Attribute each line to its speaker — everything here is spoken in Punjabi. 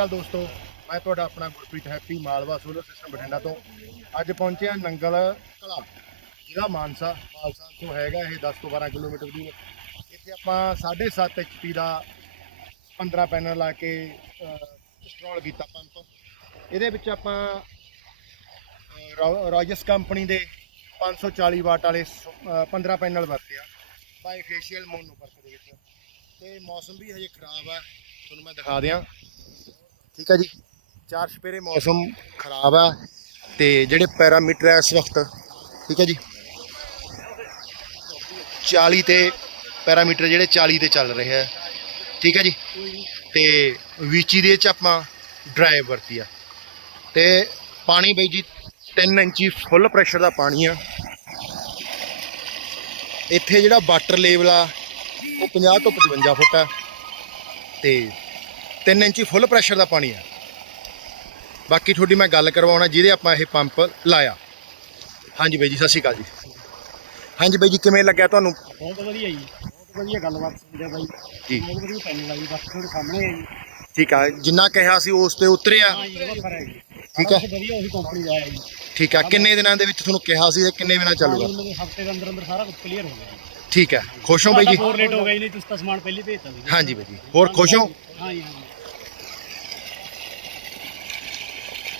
Speaker 1: ਅਕਾਲ ਦੋਸਤੋ, ਮੈਂ ਤੁਹਾਡਾ ਆਪਣਾ ਗੁਰਪ੍ਰੀਤ ਹੈਪੀ ਮਾਲਵਾ ਸੋਲਰ ਸਿਸਟਮ ਬਠਿੰਡਾ ਤੋਂ। ਅੱਜ ਪਹੁੰਚਿਆ ਨੰਗਲ ਕਲਾ, ਜ਼ਿਲ੍ਹਾ ਮਾਨਸਾ। ਮਾਨਸਾ ਤੋਂ ਹੈਗਾ ਇਹ 10 ਤੋਂ 12 ਕਿਲੋਮੀਟਰ ਦੂਰ। ਇੱਥੇ ਆਪਾਂ 7.5 ਐਚਪੀ ਦਾ 15 ਪੈਨਲ ਲਾ ਕੇ ਇੰਸਟਾਲ ਕੀਤਾ ਪੰਪ ਇਹਦੇ ਵਿੱਚ ਆਪਾਂ ਰੋਜਸ ਕੰਪਨੀ ਦੇ 540 ਵਾਟ ਵਾਲੇ ਸ- ਅਹ 15 ਪੈਨਲ ਵਰਤਿਆ। ਆ ਬਾਈ ਫੇਸ਼ੀਅਲ ਮੋਨੋ ਪਰਕ ਦੇ ਵਿੱਚ ਤੇ ਮੌਸਮ ਵੀ ਹਜੇ ਖਰਾਬ ਆ। ਤੁਹਾਨੂੰ ਮੈਂ ਦਿਖਾ ਦਿਆਂ। ਠੀਕ ਆ ਜੀ। ਚਾਰ ਸਪੇਰੇ ਮੌਸਮ ਖਰਾਬ ਆ ਤੇ ਜਿਹੜੇ ਪੈਰਾਮੀਟਰ ਆ ਇਸ ਵਕਤ, ਠੀਕ ਹੈ ਜੀ। 40 ਤੇ ਪੈਰਾਮੀਟਰ ਜਿਹੜੇ 40 ਤੇ ਚੱਲ ਰਹੇ ਆ, ਠੀਕ ਹੈ ਜੀ। ਤੇ ਵੀਚੀ ਦੇ ਵਿੱਚ ਆਪਾਂ ਡਰਾਈਵ ਵਰਤੀ ਆ। ਤੇ ਪਾਣੀ ਬਈ ਜੀ 3 ਇੰਚੀ ਫੁੱਲ ਪ੍ਰੈਸ਼ਰ ਦਾ ਪਾਣੀ ਆ। ਇੱਥੇ ਜਿਹੜਾ ਵਾਟਰ ਲੈਵਲ ਆ, ਉਹ 50 ਤੋਂ 55 ਫੁੱਟ ਆ। ਤੇ 3 ਇੰਚੀ ਫੁੱਲ ਪ੍ਰੈਸ਼ਰ ਦਾ ਪਾਣੀ ਆ। ਬਾਕੀ ਤੁਹਾਡੀ ਮੈਂ ਗੱਲ ਕਰਵਾਉਣਾ ਜਿਹਦੇ ਆਪਾਂ ਇਹ ਪੰਪ ਲਾਇਆ। ਹਾਂਜੀ ਬਾਈ ਜੀ ਸਤਿ ਸ਼੍ਰੀ ਅਕਾਲ ਜੀ। ਹਾਂਜੀ ਬਾਈ ਜੀ ਕਿਵੇਂ ਲੱਗਿਆ ਤੁਹਾਨੂੰ?
Speaker 2: ਬਹੁਤ ਵਧੀਆ ਜੀ। ਬਹੁਤ ਵਧੀਆ ਗੱਲਬਾਤ ਸਮਝਿਆ ਬਾਈ।
Speaker 1: ਜੀ।
Speaker 2: ਬਹੁਤ ਵਧੀਆ ਪੈਨਲ ਲਾਈ ਬਸ ਤੁਹਾਡੇ ਸਾਹਮਣੇ ਹੈ ਜੀ।
Speaker 1: ਠੀਕ ਆ ਜਿੰਨਾ ਕਿਹਾ ਸੀ ਉਸ ਤੇ ਉਤਰਿਆ।
Speaker 2: ਹਾਂ ਹੈ
Speaker 1: ਠੀਕ ਹੈ।
Speaker 2: ਕੁਛ ਵਧੀਆ ਉਹੀ ਕੰਪਨੀ ਦਾ ਹੈ ਜੀ।
Speaker 1: ਠੀਕ ਆ ਕਿੰਨੇ ਦਿਨਾਂ ਦੇ ਵਿੱਚ ਤੁਹਾਨੂੰ ਕਿਹਾ ਸੀ ਕਿੰਨੇ ਦਿਨਾਂ ਚੱਲੂਗਾ
Speaker 2: ਹਫ਼ਤੇ ਦੇ ਅੰਦਰ ਅੰਦਰ ਸਾਰਾ ਕੁਝ ਕਲੀਅਰ ਹੋ ਗਿਆ
Speaker 1: ਠੀਕ ਹੈ ਖੁਸ਼ ਹੋ ਬਾਈ ਜੀ?
Speaker 2: ਹੋਰ ਲੇਟ ਹੋ ਜੀ ਨਹੀਂ ਤੁਸੀਂ ਤਾਂ ਸਮਾਨ ਪਹਿਲੀ ਭੇਜਤਾ ਸੀ।
Speaker 1: ਹਾਂਜੀ ਬਾਈ ਜੀ ਹੋਰ ਖੁਸ਼ ਹੋ?
Speaker 2: ਹਾਂ ਜੀ ਹਾਂ ਜੀ